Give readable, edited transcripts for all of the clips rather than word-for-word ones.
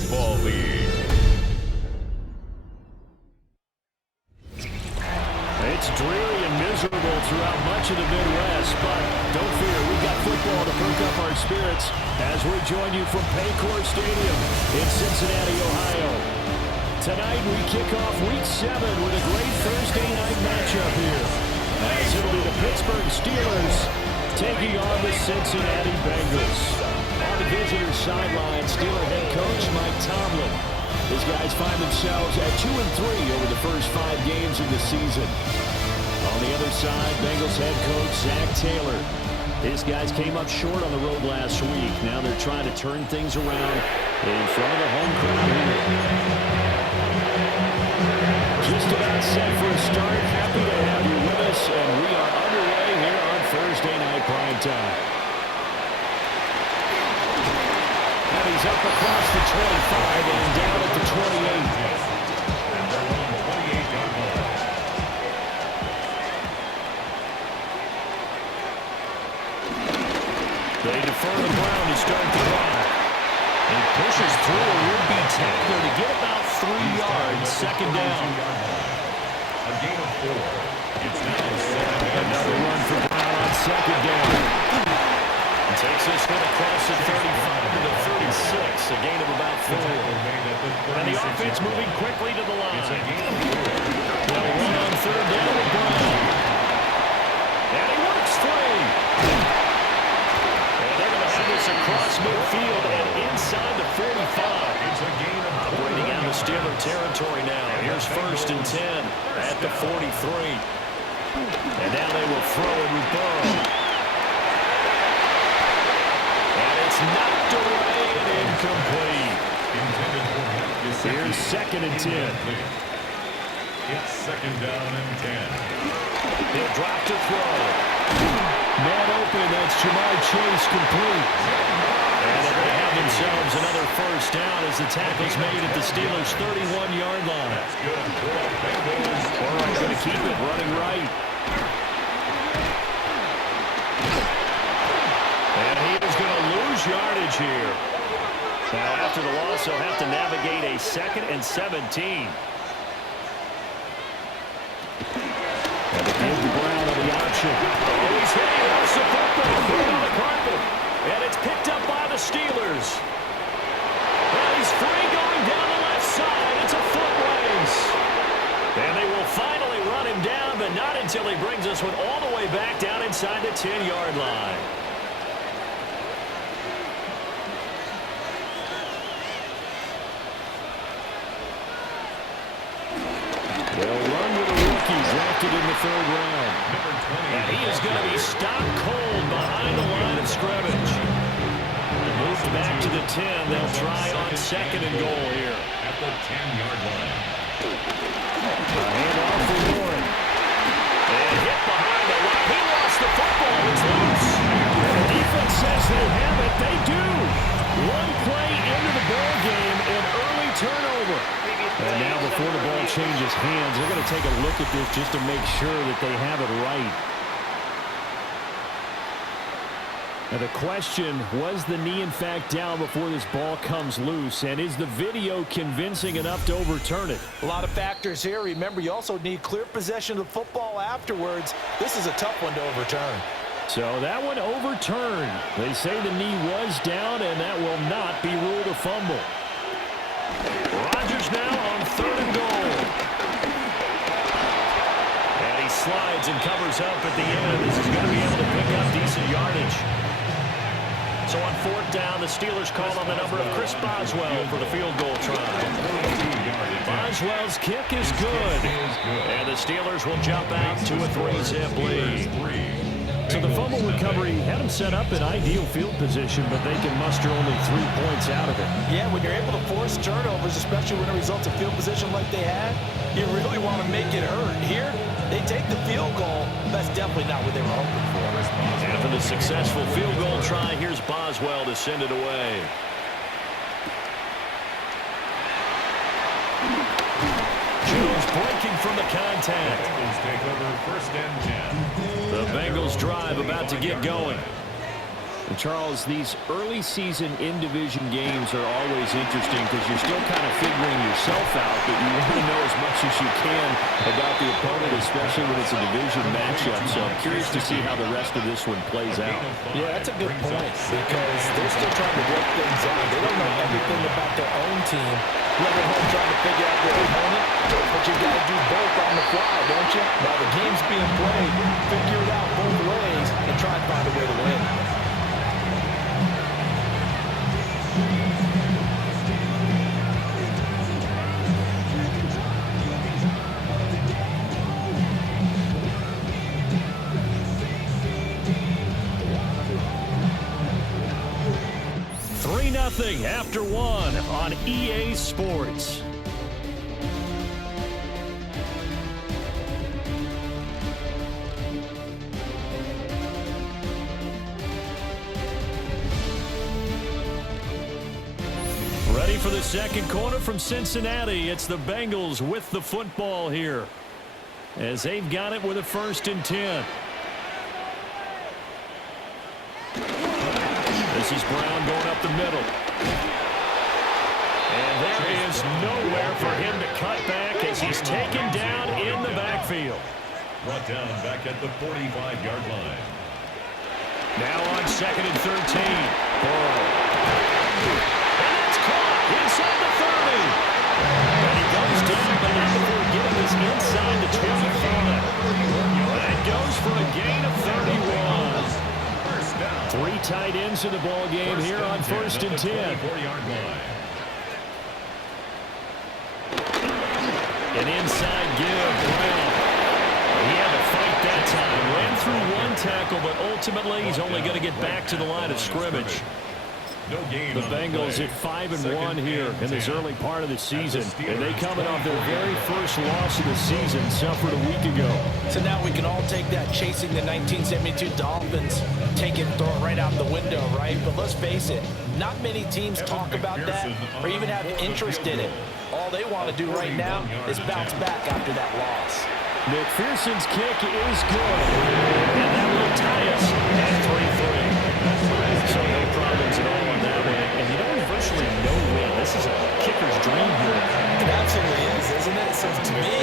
Football League. It's dreary and miserable throughout much of the Midwest, but don't fear, we've got football to perk up our spirits as we join you from Paycor Stadium in Cincinnati, Ohio. Tonight we kick off Week 7 with a great Thursday night matchup here, as it'll be the Pittsburgh Steelers taking on the Cincinnati Bengals. On the visitor's sideline, Steeler head coach Mike Tomlin. His guys find themselves at 2-3 over the first 5 games of the season. On the other side, Bengals head coach Zach Taylor. His guys came up short on the road last week. Now they're trying to turn things around in front of the home crowd here. Just about set for a start. Happy to have you with us, and we are underway here on Thursday Night Primetime. He's up across the 25 and down at the 28. They defer to Brown to start the drive. He pushes through a would-be tackler to get about 3 yards, second down. A gain of 4. It's now Another run for Brown on second down. Takes this one across the 35 to the 36, a gain of about 4. And the offense moving quickly to the line. They'll run on third down with Brown. And he works free. And they're going to have this across midfield and inside the 45. It's a gain of operating out of Steeler territory now. Here's 1st and 10 at the 43. And now they will throw it with Burrow. Knocked away and incomplete. Here's 2nd and 10. It's 2nd down and 10. He'll drop to throw. Man open, that's Jamar Chase complete. And they're going to have themselves another 1st down as the tackle's made at the Steelers' 31-yard line. That's good. Burrow going to keep it running right. Yardage here. Now after the loss, they'll have to navigate a 2nd and 17. And they give Brown on the option. Oh, he's hit. He lost the football. Put it on the carpet. And it's picked up by the Steelers. Well, he's free going down the left side. It's a foot race. And they will finally run him down, but not until he brings us one all the way back down inside the 10-yard line. Drafted in the 3rd round. And he is going to be stopped cold behind the line of scrimmage. Moved back to the 10. They'll try on 2nd and goal here. At the 10-yard line. A handoff for Warren. And hit behind the line. He lost the football. It's loose. The defense says they have it. They do. One play into the ball game, an early turnover. And now before the ball changes hands, they're going to take a look at this just to make sure that they have it right. Now the question, was the knee in fact down before this ball comes loose? And is the video convincing enough to overturn it? A lot of factors here. Remember, you also need clear possession of the football afterwards. This is a tough one to overturn. So that one overturned. They say the knee was down, and that will not be ruled a fumble. Rodgers now on 3rd and goal. And he slides and covers up at the end. This is going to be able to pick up decent yardage. So on 4th down, the Steelers call on the number of Chris Boswell for the field goal try. Boswell's kick is good. And the Steelers will jump out to a 3-zip lead. So the fumble recovery had them set up in ideal field position, but they can muster only 3 points out of it. Yeah, when you're able to force turnovers, especially when it results in field position like they had, you really want to make it hurt. Here, they take the field goal. That's definitely not what they were hoping for. And for the successful field goal try, here's Boswell to send it away. Jones breaking from the contact. Bengals take over 1st and 10. The Bengals drive about to get going. And Charles, these early season in-division games are always interesting because you're still kind of figuring yourself out, but you want to know as much as you can about the opponent, especially when it's a division matchup. So I'm curious to see how the rest of this one plays out. Yeah, that's a good point because they're still trying to work things out. They don't know everything about their own team. They're at home trying to figure out their opponent, but you got to do both on the fly, don't you? While the game's being played, figure it out both ways and try and find a way to win. 3-0 after one on EA Sports. Ready for the second quarter from Cincinnati. It's the Bengals with the football here, as they've got it with a 1st and 10. This is Brown going up the middle. And there is nowhere for him to cut back as he's taken down in the backfield. Brought down back at the 45-yard line. Now on 2nd and 13. Burrow. And that's caught inside the 30. And he goes down, but not before getting this inside the 25. That goes for a gain of 31. 3 tight ends in the ball game here on 1st and 10. An inside give, Brown. He had to fight that time. Ran through 1 tackle, but ultimately he's only going to get back to the line of scrimmage. The Bengals at 5-1 here in this early part of the season. And they coming off their very first loss of the season, suffered a week ago. So now we can all take that chasing the 1972 Dolphins, take it and throw it right out the window, right? But let's face it, not many teams talk about that or even have interest in it. All they want to do right now is bounce back after that loss. McPherson's kick is good. And that will tie us at 3-3. So no problems at all on that one. And you know, virtually no win. This is a kicker's dream here. It absolutely is, isn't it? So to me,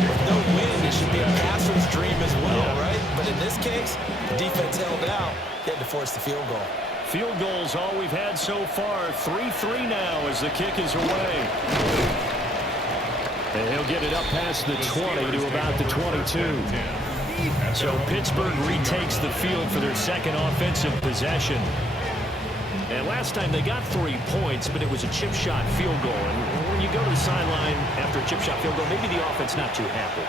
with no win, it should be a passer's dream as well, right? But in this case, the defense held out. They had to force the field goal. Field goals all we've had so far. 3-3 now as the kick is away. And he'll get it up past the 20 to about the 22. So Pittsburgh retakes the field for their second offensive possession. And last time they got 3 points, but it was a chip shot field goal. And when you go to the sideline after a chip shot field goal, maybe the offense not too happy.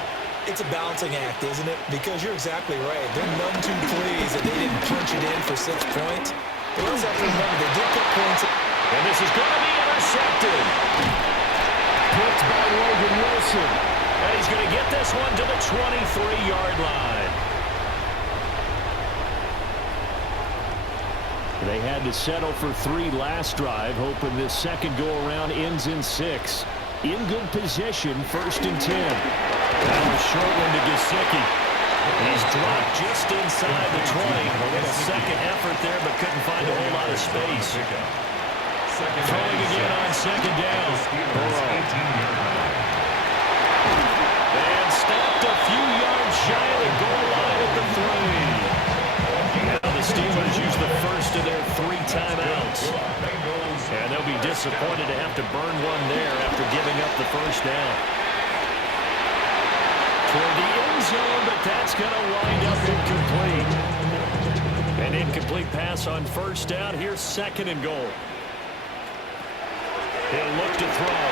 It's a balancing act, isn't it? Because you're exactly right. They're none too pleased that they didn't punch it in for 6 points. But we also have to remember they did put points in. And this is going to be intercepted. Picked by Logan Wilson. And he's going to get this one to the 23-yard line. They had to settle for 3 last drive, hoping this second go-around ends in 6. In good position, 1st and 10. That was short one to Gesicki. He's dropped just inside the 20. A little second effort there, but couldn't find a whole lot of space. Throwing again on 2nd down. And stopped a few yards shy of the goal line at the 3. Now the Steelers use the first of their 3 timeouts. And they'll be disappointed to have to burn one there after giving up the 1st down. Toward the end zone, but that's going to wind up incomplete. An incomplete pass on 1st down. Here's 2nd and goal. He'll look to throw.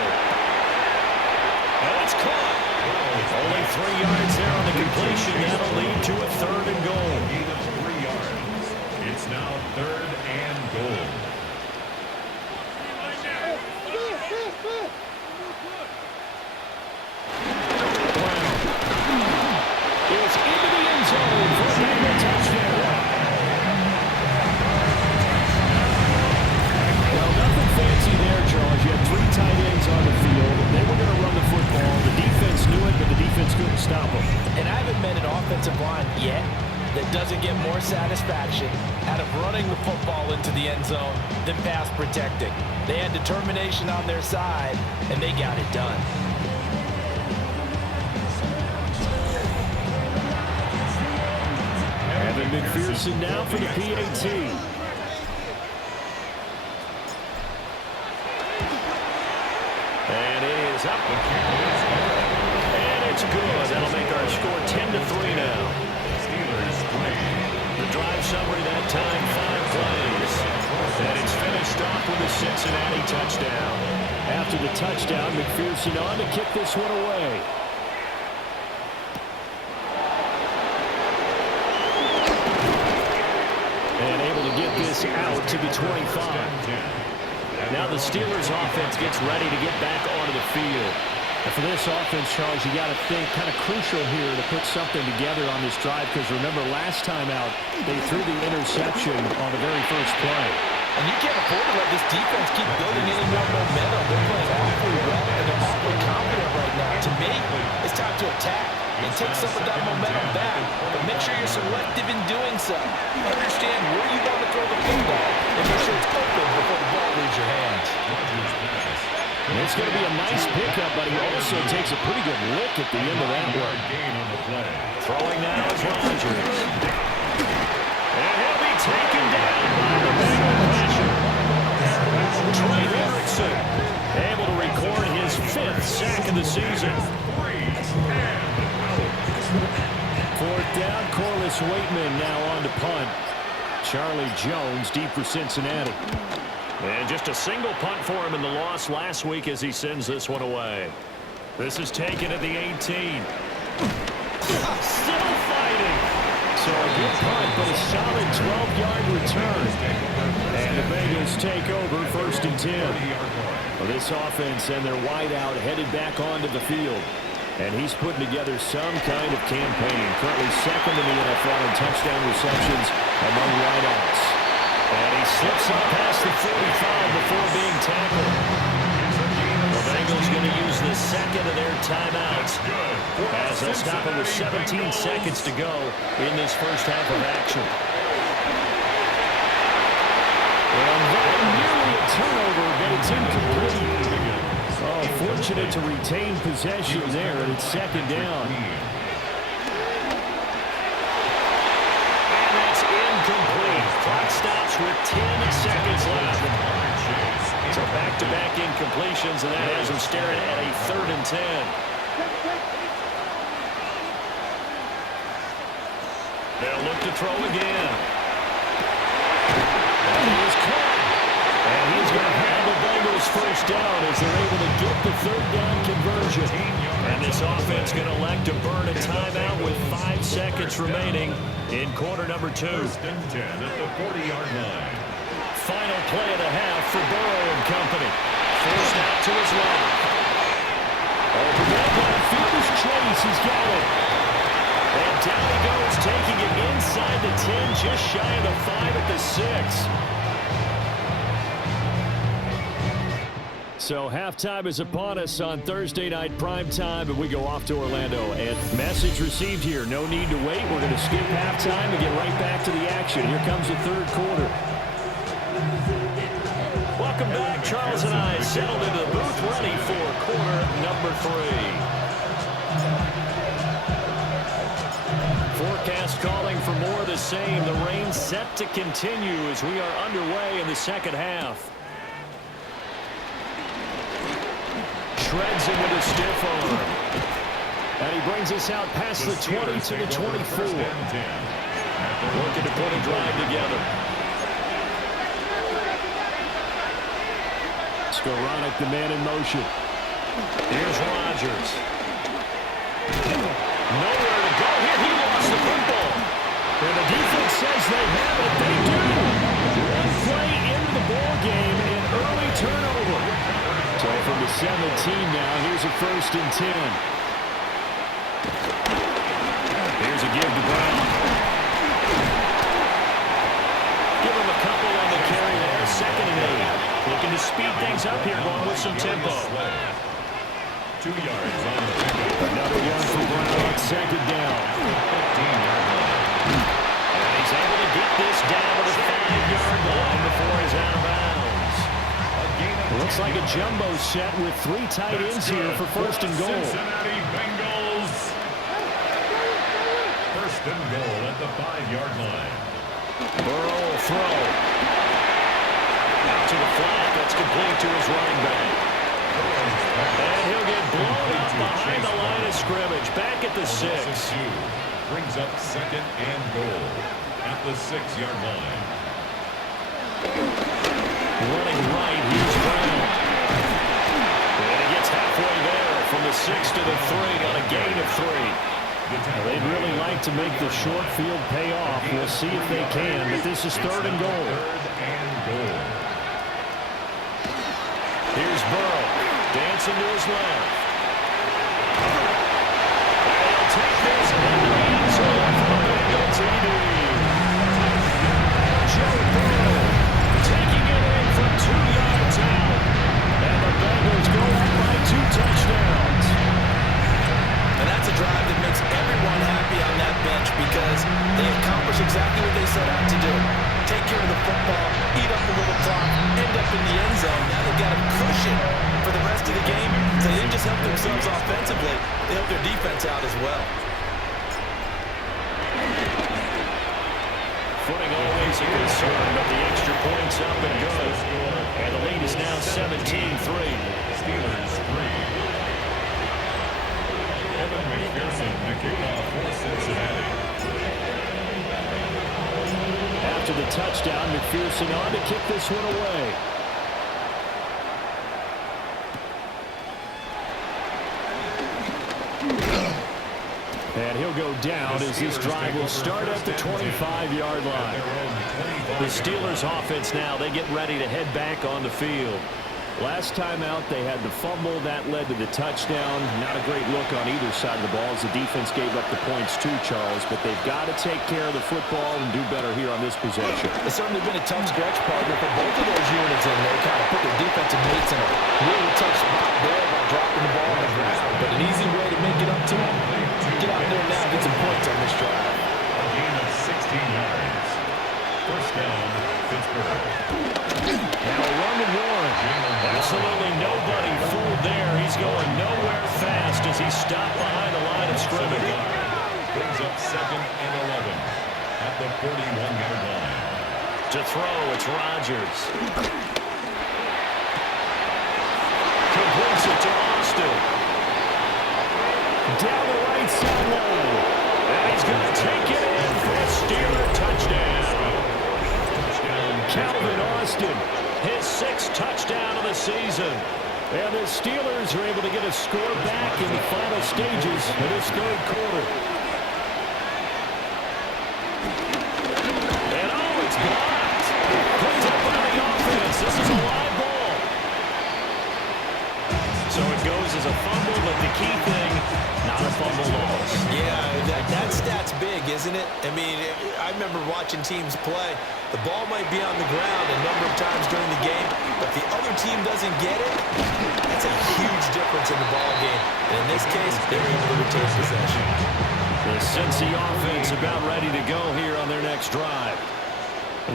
And it's caught. Only 3 yards there on the completion. That'll lead to a 3rd and goal. It's now 3rd and goal. It's into the end zone for a Bengal touchdown. Well, nothing fancy there, Charles. You had 3 tight ends on the field. They were going to run the football. The defense knew it, but the defense couldn't stop them. And I haven't met an offensive line yet that doesn't get more satisfaction out of running the football into the end zone than pass protecting. They had determination on their side, and they got it done. Evan McPherson now for the PAT. And it is up. And it's good. That'll make our score 10-3 now. The drive summary that time, 5 plays. And it's finished off with a Cincinnati touchdown. After the touchdown, McPherson on to kick this one away. And able to get this out to the 25. Now the Steelers offense gets ready to get back onto the field. And for this offense, Charles, you got to think kind of crucial here to put something together on this drive, because remember last time out they threw the interception on the very first play. And you can't afford to let this defense keep building any more momentum. They're playing awfully well, and they're awfully confident right now. To me, it's time to attack and take some of that momentum back. But make sure you're selective in doing so. Understand where you want to throw the football, and make sure it's open before the ball leaves your hands. And it's going to be a nice pickup, but he also takes a pretty good lick at the end of that one. Throwing now is Rodgers. And he'll be taken down by the Bengals pressure. Trey Hendrickson able to record his 5th sack of the season. 4th down, Corliss Waitman now on to punt. Charlie Jones deep for Cincinnati. And just a single punt for him in the loss last week as he sends this one away. This is taken at the 18. Still fighting. So a good punt, but a solid 12-yard return. And the Bengals take over 1st and 10. Well, this offense and their wideout headed back onto the field. And he's putting together some kind of campaign. Currently 2nd in the NFL in touchdown receptions among wideouts. And he slips up past the 45 before being tackled. The Bengals going to use the 2nd of their timeouts as they'll stop it with 17 seconds to go in this first half of action. And very nearly a turnover, but it's incomplete. Oh, fortunate to retain possession there, and it's 2nd down. And that's incomplete. Clock stops with 10 seconds left. So back-to-back incompletions, and that has them staring at a 3rd and 10. They'll look to throw again. And he is caught. And he's going to have the Bengals first down as they're able to get the 3rd down conversion. And this offense going to elect to burn a timeout with 5 seconds remaining in quarter number 2. 1st and 10 at the 40-yard line. Final play of the half for Burrow and company. Forced out to his left. Opened up on a fielder's chase. He's got it. And down he goes, taking it inside the 10, just shy of the 5 at the 6. So halftime is upon us on Thursday night primetime, and we go off to Orlando. And message received here, no need to wait. We're going to skip halftime and get right back to the action. Here comes the 3rd quarter. Welcome back. Charles and I settled into the booth ready for quarter number 3. Forecast calling for more of the same. The rain set to continue as we are underway in the 2nd half. Shreds him with a stiff arm. And he brings us out past the 20 to the 24. Looking to put a drive together. Skoranek, the man in motion. Here's Rodgers. Nowhere to go here. He lost the football. And the defense says they have it. They do. One play into the ball game, an early turnover. So from the 17 now, here's a 1st and 10. Here's a give to Brown. Give him a couple on the carry there. 2nd and 8. Looking to speed things up here, going with some tempo. 2 yards on the pickup. Another one for Brown on 2nd down. 15-yard line. Looks like a jumbo set with 3 tight ends here for first and goal. Cincinnati Bengals. First and goal at the 5-yard line. Burrow will throw. Out to the flat. That's complete to his running back. And he'll get blown up behind the line of scrimmage. Back at the 6. Brings up second and goal at the 6-yard line. Running right, here's Brown. And he gets halfway there from the 6 to the 3 on a gain of 3. They'd really like to make the short field pay off. We'll see if they can, but this is third and goal. Here's Burrow, dancing to his left. They'll take this into the end zone for the Bengal TD. Joe Burrow taking it in from 2 yards out. And the Bengals go up by 2 touchdowns. And that's a drive that makes everyone happy on that bench because they accomplish exactly what they set out to do. Take care of the football, eat up a little clock, end up in the end zone. Now they've got a cushion for the rest of the game. So they didn't just help themselves offensively, they helped their defense out as well. Footing always a concern, but the extra point's up and good. And the lead is now 17-3. Steelers 3. Evan McPherson to kick off for Cincinnati. After the touchdown, McPherson on to kick this one away. And he'll go down as this drive will start at the 25-yard line. The Steelers offense now, they get ready to head back on the field. Last time out, they had the fumble. That led to the touchdown. Not a great look on either side of the ball as the defense gave up the points too, Charles. But they've got to take care of the football and do better here on this possession. It's certainly been a tough stretch, partner, for both of those units in there. Kind of put their defensive mates in a really tough spot there by dropping the ball on the ground. But an easy way to make it up to them. Get out there now and get some points on this drive. A gain of 16 yards. First down, Pittsburgh. Now a run to Warren. Absolutely nobody fooled there. He's going nowhere fast as he's stopped behind the line of scrimmage. Brings up second and 11 at the 41-yard line. To throw, it's Rodgers. Completes it to Austin. Down the right sideline. And he's going to take it in for a Steeler touchdown. Calvin Austin, his 6th touchdown of the season. And the Steelers are able to get a score back in the final stages of this third quarter. And it's blocked. Cleans up by the offense. This is a live ball. So it goes as a fumble, but the key thing, not a fumble loss. Yeah, that stat's big, isn't it? I mean, I remember watching teams play. The ball might be on the ground a number of times during the game, but the other team doesn't get it. That's a huge difference in the ball game. And in this case, they're able to retain possession. The Cincy offense about ready to go here on their next drive.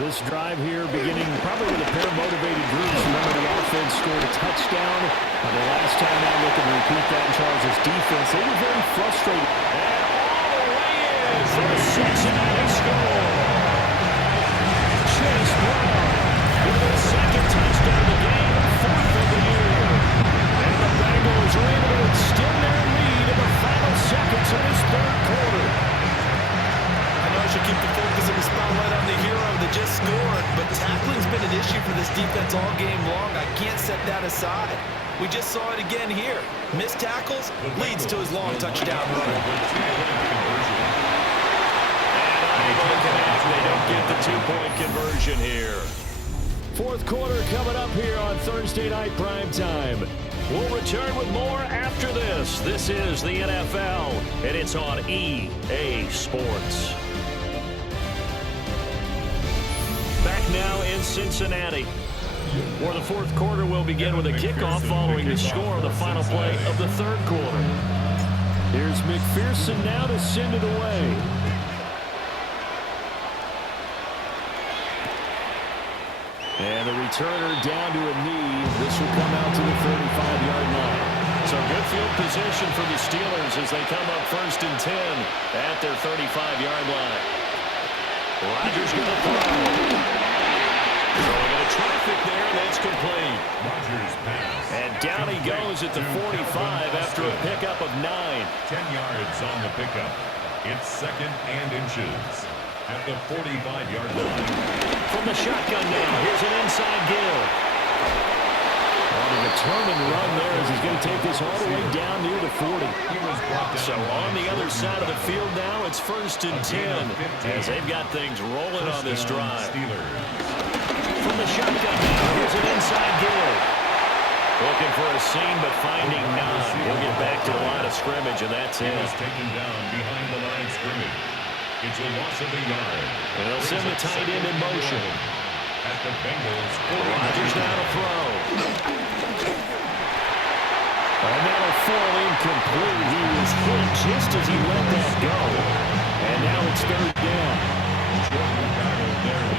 This drive here beginning probably with a pair of motivated groups. Remember, the offense scored a touchdown. The last time out, looking to repeat that in Charles' defense. They were very frustrated. And all the way in for a Cincinnati score. Chase Brown with his 2nd touchdown of the game, 4th of the year. And the Bengals are able to extend their lead in the final seconds of this third quarter. I know I should keep the focus and the spotlight on the hero that just scored, but tackling's been an issue for this defense all game long. I can't set that aside. We just saw it again here. Missed tackles leads to his long touchdown run. They don't get the 2-point conversion here. Fourth quarter coming up here on Thursday Night Primetime. We'll return with more after this. This is the NFL, and it's on EA Sports. Back now in Cincinnati, where the fourth quarter will begin with a kickoff following the score of the final play of the third quarter. Here's McPherson now to send it away. And the returner down to a knee. This will come out to the 35-yard line. So good field position for the Steelers as they come up 1st and 10 at their 35-yard line. Rodgers going to throw. Throwing into traffic there, and that's complete. Rodgers pass. And down he goes at the 45 after a pickup of 9. 10 yards on the pickup. It's 2nd and inches at the 45-yard line. From the shotgun now, here's an inside give. On a determined run there as he's going to take this all the way down near the 40. So on the other side of the field now, it's 1st and 10 as they've got things rolling on this drive. From the shotgun now, here's an inside give. Looking for a seam, but finding none. He'll get back to the line of scrimmage, and that's it. He's taken down behind the line of scrimmage. It's a loss of a yard. And they'll send the tight end in motion. At the Bengals. Rodgers now to throw. And that'll fall incomplete. He was hit just as he let that go. And now it's 3rd down.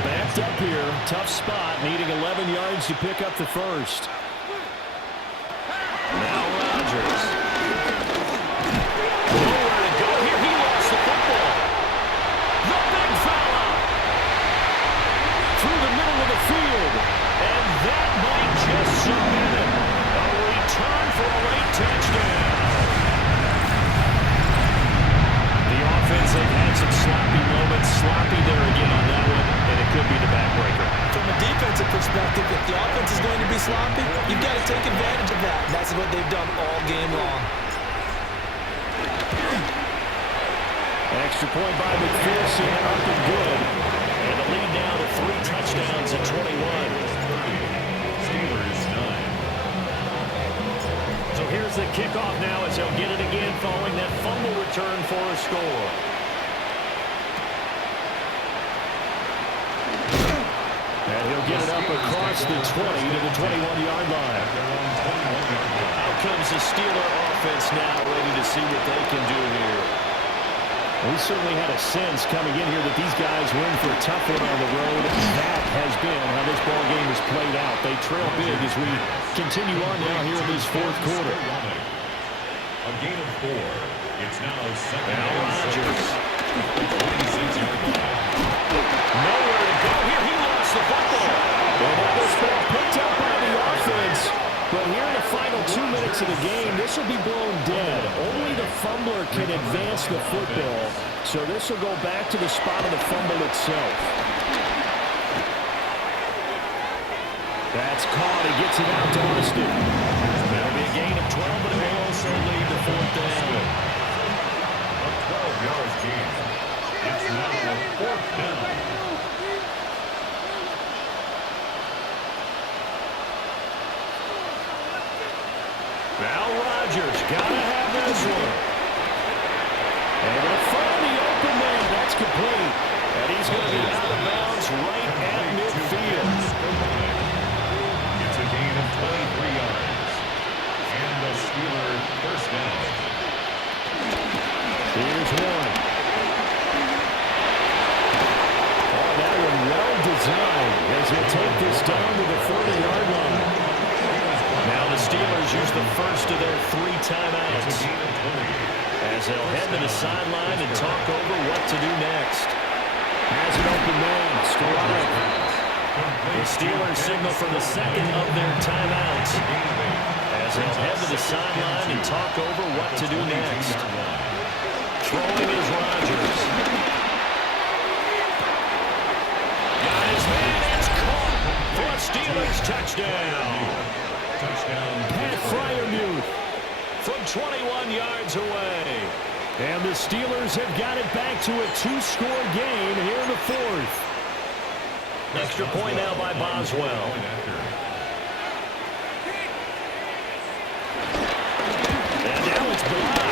Backed up here. Tough spot. Needing 11 yards to pick up the first. Now Rodgers. Nowhere to go here. He lost the football. The big fella. Through the middle of the field. And that might just submit it. A return for a late touchdown. The offense have had some sloppy moments. Sloppy there again on that one. And it could be the backbreaker. From a defensive perspective, if the offense is going to be sloppy, you've got to take advantage of that. That's what they've done all game long. Extra point by McPherson, up and good. And the lead now to 3 touchdowns at 21. Steelers 9. So here's the kickoff now as they'll get it again following that fumble return for a score. And he'll get it up across the 20 to the 21-yard line. Out comes the Steeler offense now, ready to see what they can do here. We certainly had a sense coming in here that these guys were in for a tough one on the road. That has been how this ball game has played out. They trail big as we continue on now here in this 4th quarter. A gain of 4. It's now 2nd Now and Rodgers. 26-yard line. Nowhere to go here. He lost the football. And that was ball picked up by the offense. But here in the final 2 minutes of the game, this will be blown dead. Only the fumbler can advance the football. So this will go back to the spot of the fumble itself. That's caught. He gets it out to Austin. That'll be a gain of 12, but it will also lead to 4th down. A 12-yard gain. It's now 4th down. Now Rodgers, gotta have this one. And they'll find the open man. That's complete. And he's going to be out of bounds right at midfield. It's a gain of 23 yards. And the Steeler 1st down. Here's one. Oh, that one well designed as he'll take this down to the 40-yard line. Now the Steelers use the first of their 3 timeouts as they'll head to the sideline and talk over what to do next. Has an open man, strike. The Steelers signal for the 2nd of their timeouts as they'll head to the sideline and talk over what to do next. Throwing is Rodgers. Got his man, it's caught for a Steelers touchdown. Pat Fryermuth from 21 yards away. And the Steelers have got it back to a 2-score game here in the 4th. Extra point now by Boswell. And now it's blocked.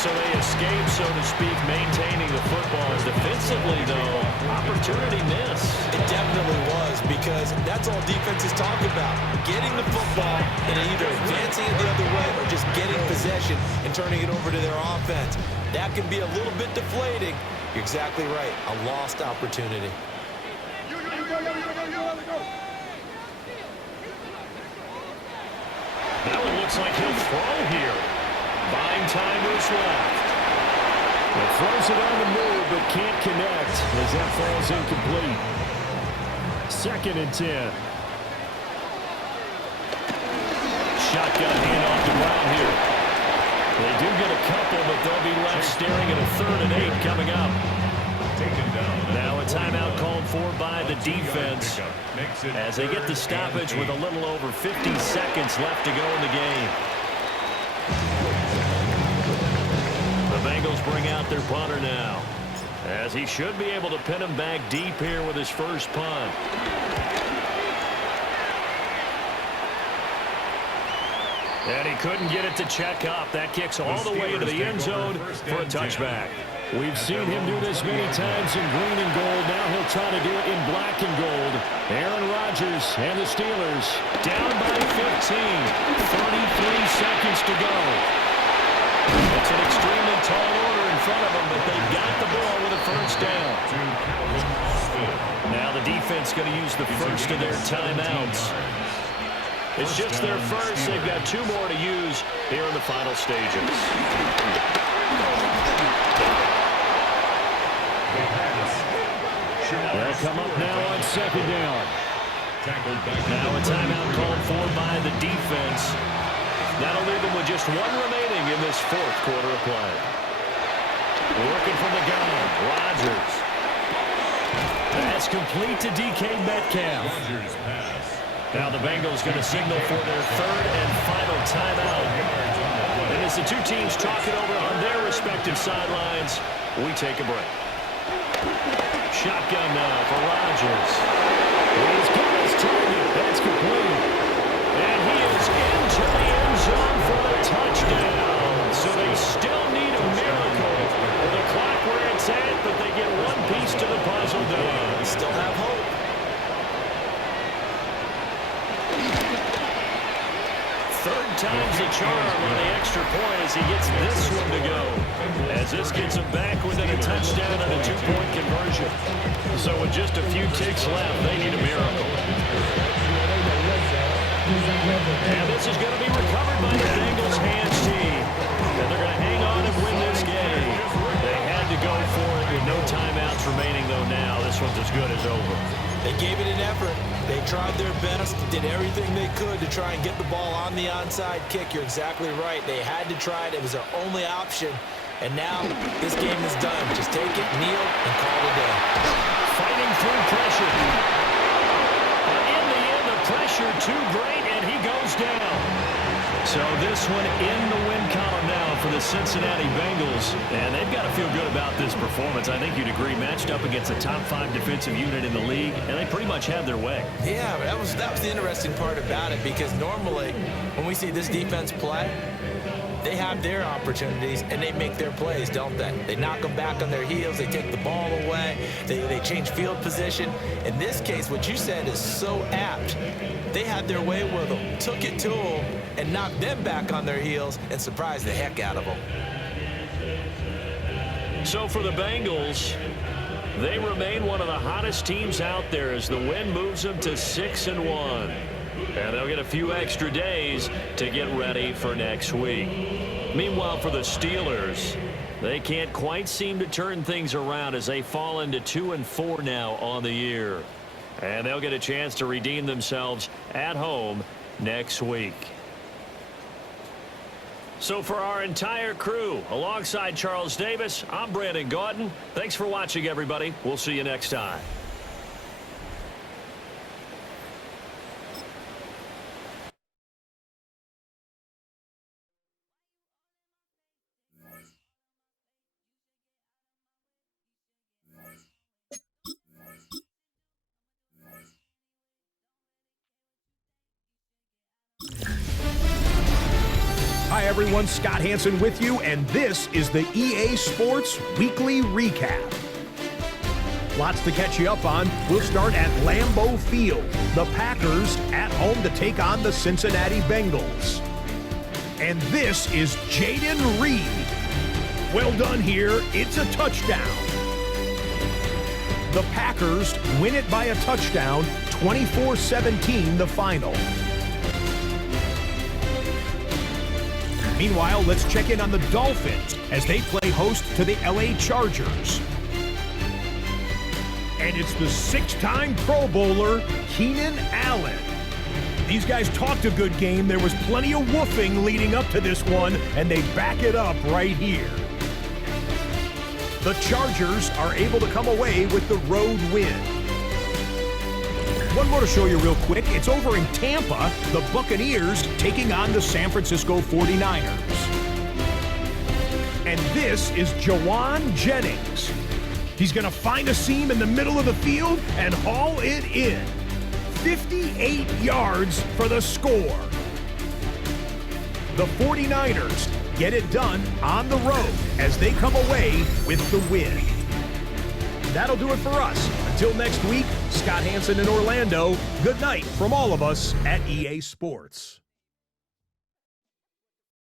So they escape, so to speak, maintaining the football. Defensively, though, opportunity missed. It definitely was, because that's all defense is talking about. Getting the football and either advancing it the other way or just getting possession and turning it over to their offense. That can be a little bit deflating. You're exactly right. A lost opportunity. Now it looks like he'll throw here. Buying time is left. It throws it on the move, but can't connect as that falls incomplete. 2nd and 10. Shotgun handoff to Brown here. They do get a couple, but they'll be left staring at a 3rd and 8 coming up. Now a timeout called for by the defense as they get the stoppage with a little over 50 seconds left to go in the game. The Bengals bring out their punter now, as he should be able to pin him back deep here with his first punt. And he couldn't get it to check up. That kicks all the way into the end zone for a touchback. We've seen him do this many times in green and gold. Now he'll try to do it in black and gold. Aaron Rodgers and the Steelers down by 15. 33 seconds to go. It's an extremely tall order in front of them, but they've got the ball with a first down. Now the defense going to use the first of their timeouts. It's just their first. They've got 2 more to use here in the final stages. They'll come up now on 2nd down. Now a timeout called for by the defense. That'll leave them with just 1 remaining in this 4th quarter of play. Working from the gun, Rodgers. Pass complete to DK Metcalf. Now the Bengals going to signal for their 3rd and final timeout. And as the 2 teams talk it over on their respective sidelines, we take a break. Shotgun now for Rodgers. He's got his target. That's complete. And he is into the end zone for the touchdown. So they still need a miracle. The clock where it's at, but they get 1 piece to the puzzle done. Still have hope. 3rd time's the charm on the extra point as he gets this one to go. As this gets him back within a touchdown and a 2-point conversion. So with just a few ticks left, they need a miracle. And this is going to be recovered by the Bengals hands team. And they're going to hang on and win this game. They had to go for it with no timeouts remaining, though now. This one's as good as over. They gave it an effort. They tried their best, did everything they could to try and get the ball on the onside kick. You're exactly right. They had to try it. It was their only option. And now this game is done. Just take it, kneel, and call it a day. Fighting through pressure. In the end, the pressure too great, and he goes down. So this one in the win column now for the Cincinnati Bengals. And they've got to feel good about this performance. I think you'd agree, matched up against a top 5 defensive unit in the league, and they pretty much had their way. Yeah, that was the interesting part about it, because normally when we see this defense play, they have their opportunities and they make their plays, don't they? They knock them back on their heels. They take the ball away. They change field position. In this case, what you said is so apt. They had their way with them, took it to them, and knocked them back on their heels and surprised the heck out of them. So for the Bengals, they remain one of the hottest teams out there as the win moves them to 6-1. And they'll get a few extra days to get ready for next week. Meanwhile, for the Steelers, they can't quite seem to turn things around as they fall into 2-4 now on the year. And they'll get a chance to redeem themselves at home next week. So for our entire crew, alongside Charles Davis, I'm Brandon Gaudin. Thanks for watching, everybody. We'll see you next time. Hi everyone, Scott Hansen with you, and this is the EA Sports Weekly Recap. Lots to catch you up on. We'll start at Lambeau Field. The Packers at home to take on the Cincinnati Bengals. And this is Jaden Reed. Well done here. It's a touchdown. The Packers win it by a touchdown, 24-17 the final. Meanwhile, let's check in on the Dolphins as they play host to the LA Chargers. And it's the 6-time Pro Bowler, Keenan Allen. These guys talked a good game. There was plenty of woofing leading up to this one, and they back it up right here. The Chargers are able to come away with the road win. One more to show you real quick. It's over in Tampa, the Buccaneers taking on the San Francisco 49ers. And this is Jawan Jennings. He's going to find a seam in the middle of the field and haul it in. 58 yards for the score. The 49ers get it done on the road as they come away with the win. That'll do it for us. Until next week, Scott Hansen in Orlando, good night from all of us at EA Sports.